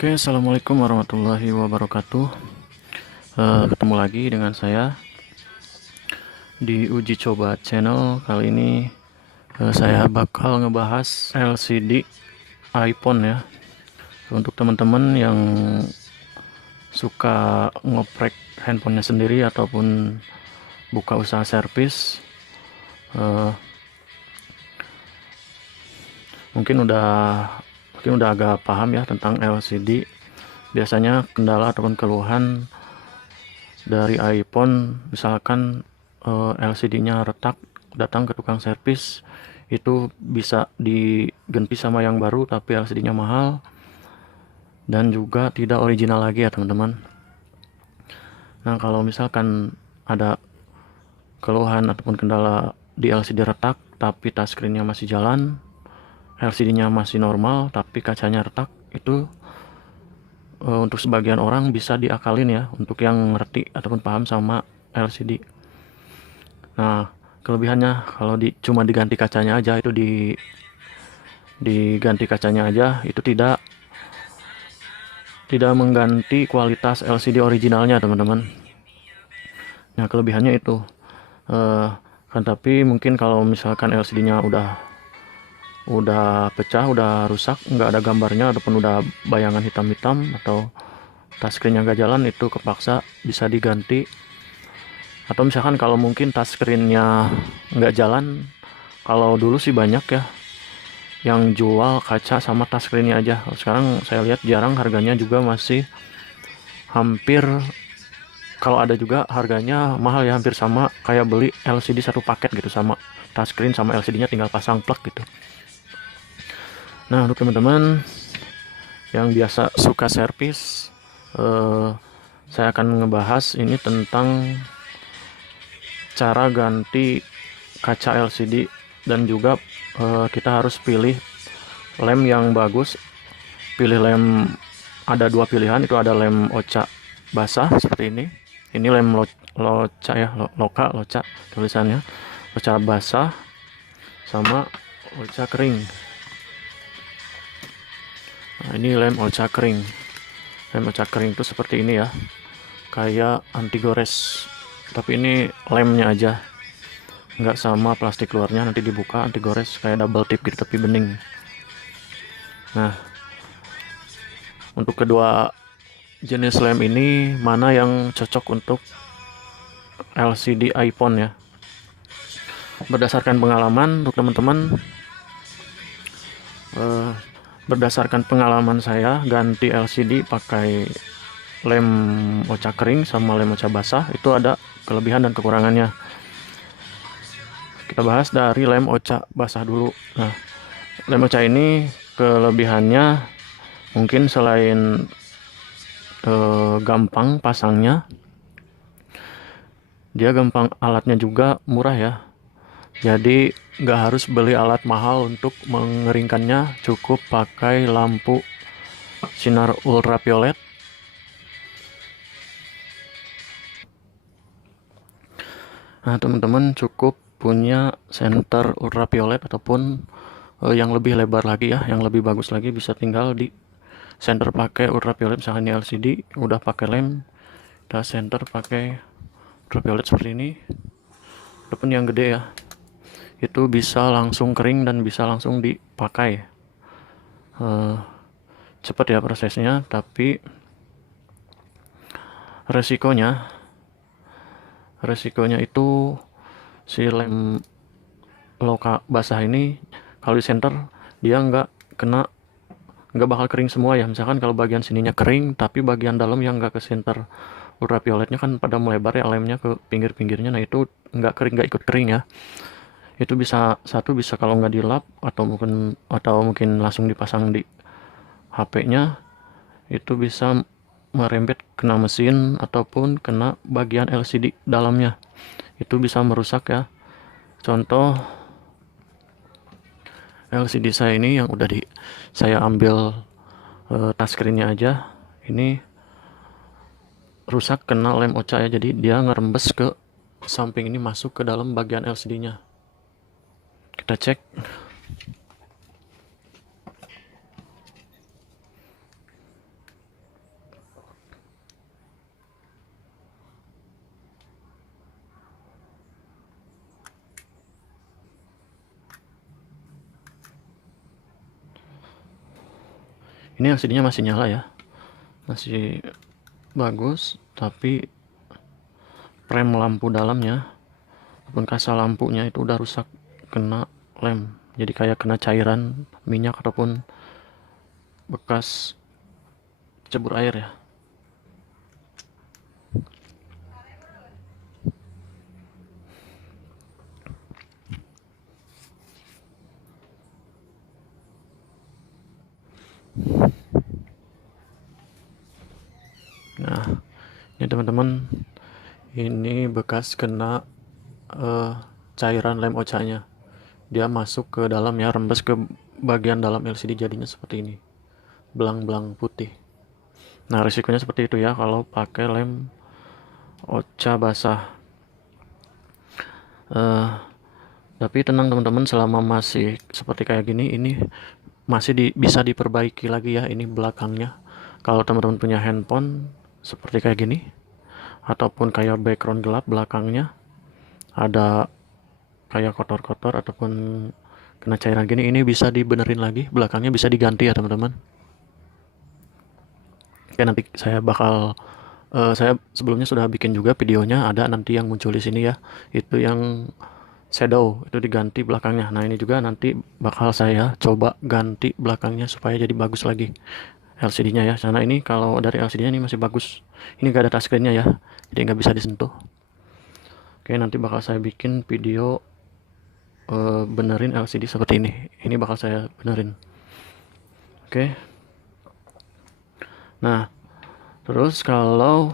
Oke, assalamualaikum warahmatullahi wabarakatuh. Ketemu lagi dengan saya di Uji Coba Channel. Kali ini saya bakal ngebahas LCD iPhone ya. Untuk teman-teman yang suka ngoprek handphonenya sendiri ataupun buka usaha servis, eh, mungkin udah agak paham ya tentang LCD. Biasanya kendala ataupun keluhan dari iPhone, misalkan LCD-nya retak, datang ke tukang servis, itu bisa diganti sama yang baru tapi LCD-nya mahal dan juga tidak original lagi ya teman-teman. Nah, kalau misalkan ada keluhan ataupun kendala di LCD retak tapi touchscreen-nya masih jalan, LCD-nya masih normal tapi kacanya retak, itu untuk sebagian orang bisa diakalin ya, untuk yang ngerti ataupun paham sama LCD. Nah, kelebihannya kalau cuma diganti kacanya aja, itu diganti kacanya aja, itu tidak mengganti kualitas LCD originalnya teman-teman. Nah, kelebihannya itu eh, kan, tapi mungkin kalau misalkan LCD-nya udah pecah, udah rusak, nggak ada gambarnya ataupun udah bayangan hitam-hitam atau touchscreen-nya nggak jalan, itu kepaksa bisa diganti. Atau misalkan kalau mungkin touchscreen-nya nggak jalan, kalau dulu sih banyak ya yang jual kaca sama touchscreen-nya aja. Sekarang saya lihat jarang, harganya juga masih hampir, kalau ada juga harganya mahal ya, hampir sama kayak beli LCD satu paket gitu, sama touchscreen sama LCD-nya tinggal pasang plug gitu. Nah, untuk teman-teman yang biasa suka servis, eh, saya akan ngebahas ini tentang cara ganti kaca LCD, dan juga kita harus pilih lem yang bagus. Pilih lem, ada dua pilihan, itu ada lem Ocha basah seperti ini lem Loca ya, Loca tulisannya, Ocha basah sama Ocha kering. Nah, ini lem Ocha kering. Lem Ocha kering itu seperti ini ya, kayak anti gores, tapi ini lemnya aja, nggak sama plastik luarnya, nanti dibuka anti gores, kayak double tip gitu tapi bening. Nah, untuk kedua jenis lem ini, mana yang cocok untuk LCD iPhone ya? Berdasarkan pengalaman untuk teman-teman, eh, berdasarkan pengalaman saya ganti LCD pakai lem Ocha kering sama lem Ocha basah, itu ada kelebihan dan kekurangannya. Kita bahas dari lem Ocha basah dulu. Nah, lem Ocha ini kelebihannya mungkin selain gampang pasangnya, dia gampang, alatnya juga murah ya. Jadi nggak harus beli alat mahal untuk mengeringkannya, cukup pakai lampu sinar ultraviolet. Nah, teman-teman cukup punya senter ultraviolet ataupun yang lebih lebar lagi ya, yang lebih bagus lagi, bisa tinggal di center pakai ultraviolet. Misalkan di LCD udah pakai lem, kita center pakai ultraviolet seperti ini. Ataupun yang gede ya, itu bisa langsung kering dan bisa langsung dipakai. uh, Cepat ya prosesnya, tapi resikonya resikonya itu si lem loka basah ini kalau di center, dia nggak bakal kering semua ya. Misalkan kalau bagian sininya kering tapi bagian dalam yang nggak ke center ultravioletnya kan pada melebar ya lemnya ke pinggir-pinggirnya, nah itu nggak ikut kering ya. Itu bisa kalau nggak dilap atau mungkin langsung dipasang di HP-nya, itu bisa merembet kena mesin ataupun kena bagian LCD dalamnya, itu bisa merusak ya. Contoh LCD saya ini yang saya ambil touchscreen-nya aja, ini rusak kena lem Ocha ya, jadi dia ngerembes ke samping ini, masuk ke dalam bagian LCD-nya. Kita cek. Ini LCD-nya masih nyala ya, masih bagus, tapi frame lampu dalamnya ataupun kasa lampunya itu udah rusak, kena lem, jadi kayak kena cairan minyak ataupun bekas cebur air ya. Nah, ini teman-teman, ini bekas kena cairan lem ocanya. Dia masuk ke dalam ya, rembes ke bagian dalam LCD, jadinya seperti ini, belang-belang putih. Nah, risikonya seperti itu ya kalau pakai lem oca basah. Tapi tenang teman-teman, selama masih seperti kayak gini, ini masih bisa diperbaiki lagi ya, ini belakangnya. Kalau teman-teman punya handphone seperti kayak gini, ataupun kayak background gelap belakangnya ada kayak kotor-kotor ataupun kena cairan gini, ini bisa dibenerin lagi, belakangnya bisa diganti ya teman-teman. Oke, nanti saya bakal saya sebelumnya sudah bikin juga videonya, ada nanti yang muncul di sini ya, itu yang shadow itu diganti belakangnya. Nah, ini juga nanti bakal saya coba ganti belakangnya supaya jadi bagus lagi LCD-nya ya. Karena ini kalau dari LCD-nya ini masih bagus, ini gak ada touchscreen-nya ya, jadi nggak bisa disentuh. Oke, nanti bakal saya bikin video benerin LCD seperti ini bakal saya benerin. Oke, nah terus kalau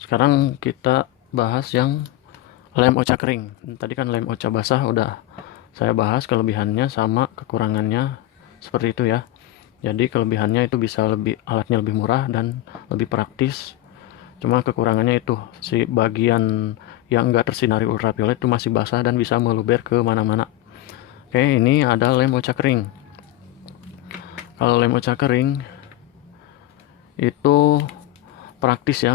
sekarang kita bahas yang lem oca kering. Tadi kan lem oca basah udah saya bahas kelebihannya sama kekurangannya seperti itu ya. Jadi kelebihannya itu bisa alatnya lebih murah dan lebih praktis. Cuma kekurangannya itu si bagian yang enggak tersinari ultraviolet itu masih basah dan bisa meluber ke mana-mana. Oke, ini ada lem oca kering. Kalau lem oca kering itu praktis ya,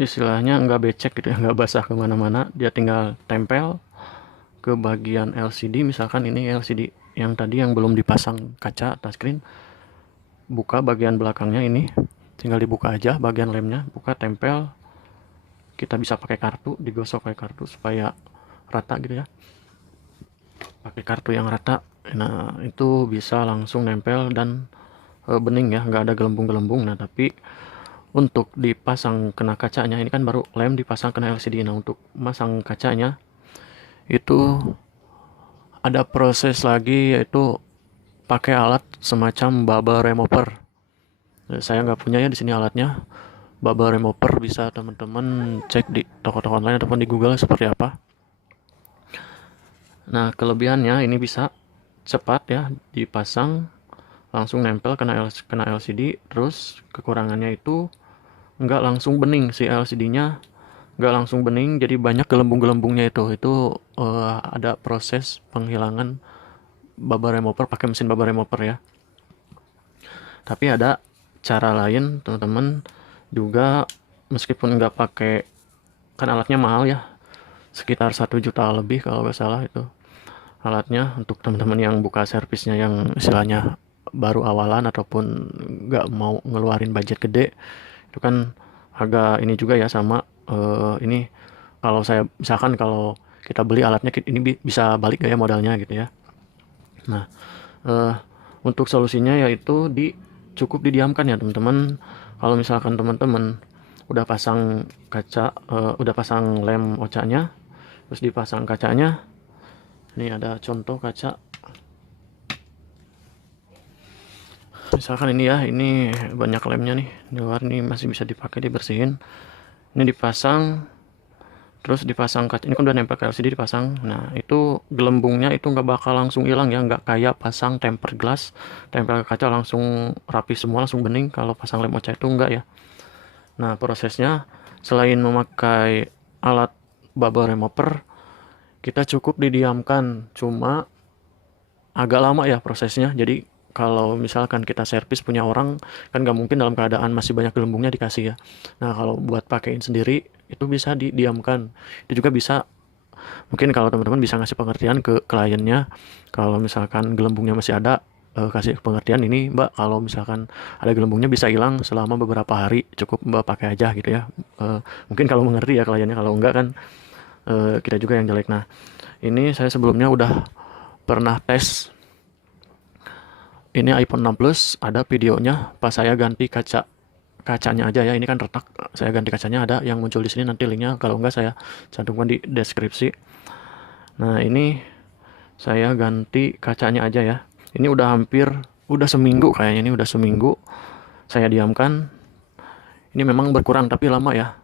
istilahnya enggak becek gitu ya, enggak basah kemana-mana. Dia tinggal tempel ke bagian LCD, misalkan ini LCD yang tadi yang belum dipasang kaca touchscreen, buka bagian belakangnya ini, tinggal dibuka aja bagian lemnya, buka, tempel. Kita bisa pakai kartu, digosok pakai kartu supaya rata gitu ya, pakai kartu yang rata. Nah, itu bisa langsung nempel dan bening ya, nggak ada gelembung-gelembung. Nah, tapi untuk dipasang kena kacanya, ini kan baru lem dipasang kena LCD. Nah, untuk masang kacanya itu ada proses lagi, yaitu pakai alat semacam bubble remover. Saya nggak punya ya di sini alatnya. Bubble remover bisa teman-teman cek di toko-toko online ataupun di Google seperti apa. Nah, kelebihannya ini bisa cepat ya dipasang, langsung nempel kena LCD. Terus kekurangannya itu nggak langsung bening, si LCD-nya nggak langsung bening, jadi banyak gelembung-gelembungnya. Itu ada proses penghilangan bubble remover pakai mesin bubble remover ya. Tapi ada cara lain teman-teman juga, meskipun nggak pakai, kan alatnya mahal ya, sekitar 1 juta lebih kalau nggak salah itu alatnya. Untuk teman-teman yang buka servisnya yang istilahnya baru awalan ataupun nggak mau ngeluarin budget gede, itu kan agak ini juga ya, sama ini kalau saya misalkan kalau kita beli alatnya ini bisa balik gaya modalnya gitu ya. Nah, untuk solusinya yaitu cukup didiamkan ya teman-teman. Kalau misalkan teman-teman udah pasang kaca, udah pasang lem ocanya, terus dipasang kacanya. Ini ada contoh kaca. Misalkan ini ya, ini banyak lemnya nih di luar, nih masih bisa dipakai, dibersihin. Ini dipasang, terus dipasang kaca, ini kan udah nempel ke LCD, dipasang. Nah, itu gelembungnya itu nggak bakal langsung hilang ya, nggak kayak pasang tempered glass, tempel ke kaca langsung rapi semua, langsung bening. Kalau pasang lem oca itu enggak ya. Nah, prosesnya selain memakai alat bubble remover, kita cukup didiamkan, cuma agak lama ya prosesnya. Jadi kalau misalkan kita servis punya orang, kan nggak mungkin dalam keadaan masih banyak gelembungnya dikasih ya. Nah, kalau buat pakein sendiri itu bisa didiamkan. Itu juga bisa, mungkin kalau teman-teman bisa ngasih pengertian ke kliennya, kalau misalkan gelembungnya masih ada, kasih pengertian ini Mbak, kalau misalkan ada gelembungnya bisa hilang selama beberapa hari, cukup Mbak pakai aja gitu ya. Mungkin kalau mengerti ya kliennya, kalau enggak kan kita juga yang jelek. Nah, ini saya sebelumnya udah pernah tes ini iPhone 6 Plus, ada videonya pas saya ganti kacanya aja ya. Ini kan retak, saya ganti kacanya, ada yang muncul di sini nanti linknya, kalau enggak saya cantumkan di deskripsi. Nah, ini saya ganti kacanya aja ya. Ini udah seminggu kayaknya, ini udah seminggu saya diamkan. Ini memang berkurang tapi lama ya.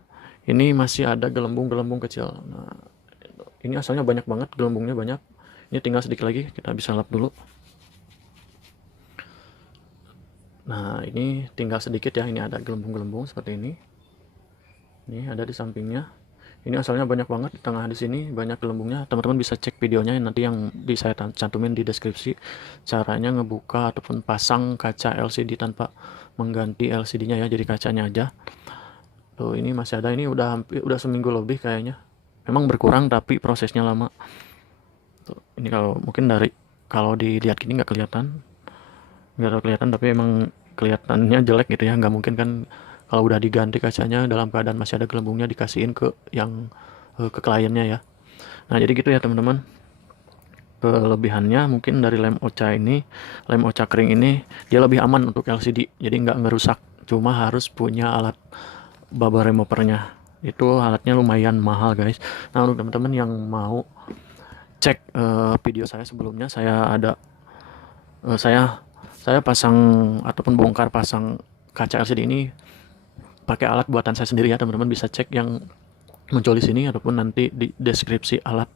Ini masih ada gelembung-gelembung kecil. Nah, ini asalnya banyak banget, gelembungnya banyak. Ini tinggal sedikit lagi, kita bisa lap dulu. Nah, ini tinggal sedikit ya, ini ada gelembung-gelembung seperti ini. Ini ada di sampingnya. Ini asalnya banyak banget, di tengah di sini banyak gelembungnya. Teman-teman bisa cek videonya nanti yang saya cantumin di deskripsi. Caranya ngebuka ataupun pasang kaca LCD tanpa mengganti LCD-nya ya, jadi kacanya aja. Tuh, ini masih ada, ini udah seminggu lebih kayaknya. Memang berkurang tapi prosesnya lama. Tuh, ini kalau dilihat gini nggak kelihatan tapi emang kelihatannya jelek gitu ya. Nggak mungkin kan kalau udah diganti kacanya dalam keadaan masih ada gelembungnya dikasihin ke kliennya ya. Nah, jadi gitu ya teman-teman. Kelebihannya mungkin dari lem Ocha kering ini dia lebih aman untuk LCD, jadi nggak ngerusak. Cuma harus punya alat bubble removernya. Itu alatnya lumayan mahal guys. Nah, untuk teman-teman yang mau cek video saya sebelumnya, saya pasang ataupun bongkar pasang kaca LCD ini pakai alat buatan saya sendiri ya. Teman-teman bisa cek yang muncul di sini ataupun nanti di deskripsi alat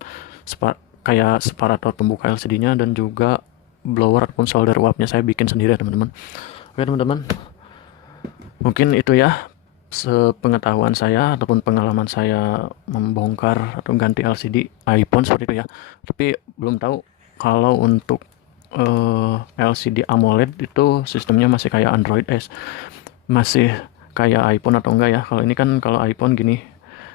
kayak separator pembuka LCD-nya dan juga blower ataupun solder uapnya saya bikin sendiri ya teman-teman. Oke teman-teman, mungkin itu ya sepengetahuan saya ataupun pengalaman saya membongkar atau ganti LCD iPhone seperti itu ya. Tapi belum tahu kalau untuk LCD AMOLED itu sistemnya masih kayak Android S, masih kayak iPhone atau enggak ya. Kalau ini kan kalau iPhone gini,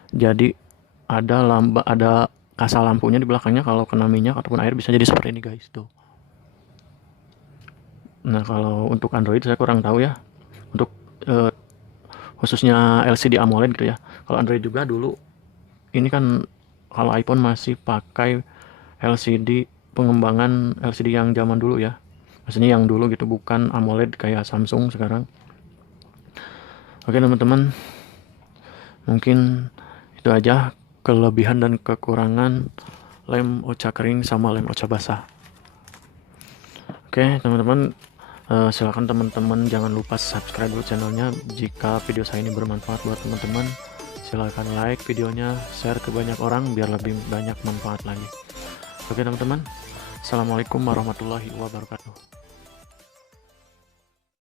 jadi ada kasa lampunya di belakangnya, kalau kena minyak ataupun air bisa jadi seperti ini guys tuh. Nah, kalau untuk Android saya kurang tahu ya, untuk khususnya LCD AMOLED gitu ya. Kalau Android juga dulu ini kan, kalau iPhone masih pakai LCD, pengembangan LCD yang zaman dulu ya, maksudnya yang dulu gitu, bukan AMOLED kayak Samsung sekarang. Oke teman-teman, mungkin itu aja kelebihan dan kekurangan lem Ocha kering sama lem Ocha basah. Oke teman-teman, silakan teman-teman jangan lupa subscribe dulu channelnya. Jika video saya ini bermanfaat buat teman-teman, silakan like videonya, share ke banyak orang biar lebih banyak manfaat lagi. Oke teman-teman, assalamualaikum warahmatullahi wabarakatuh.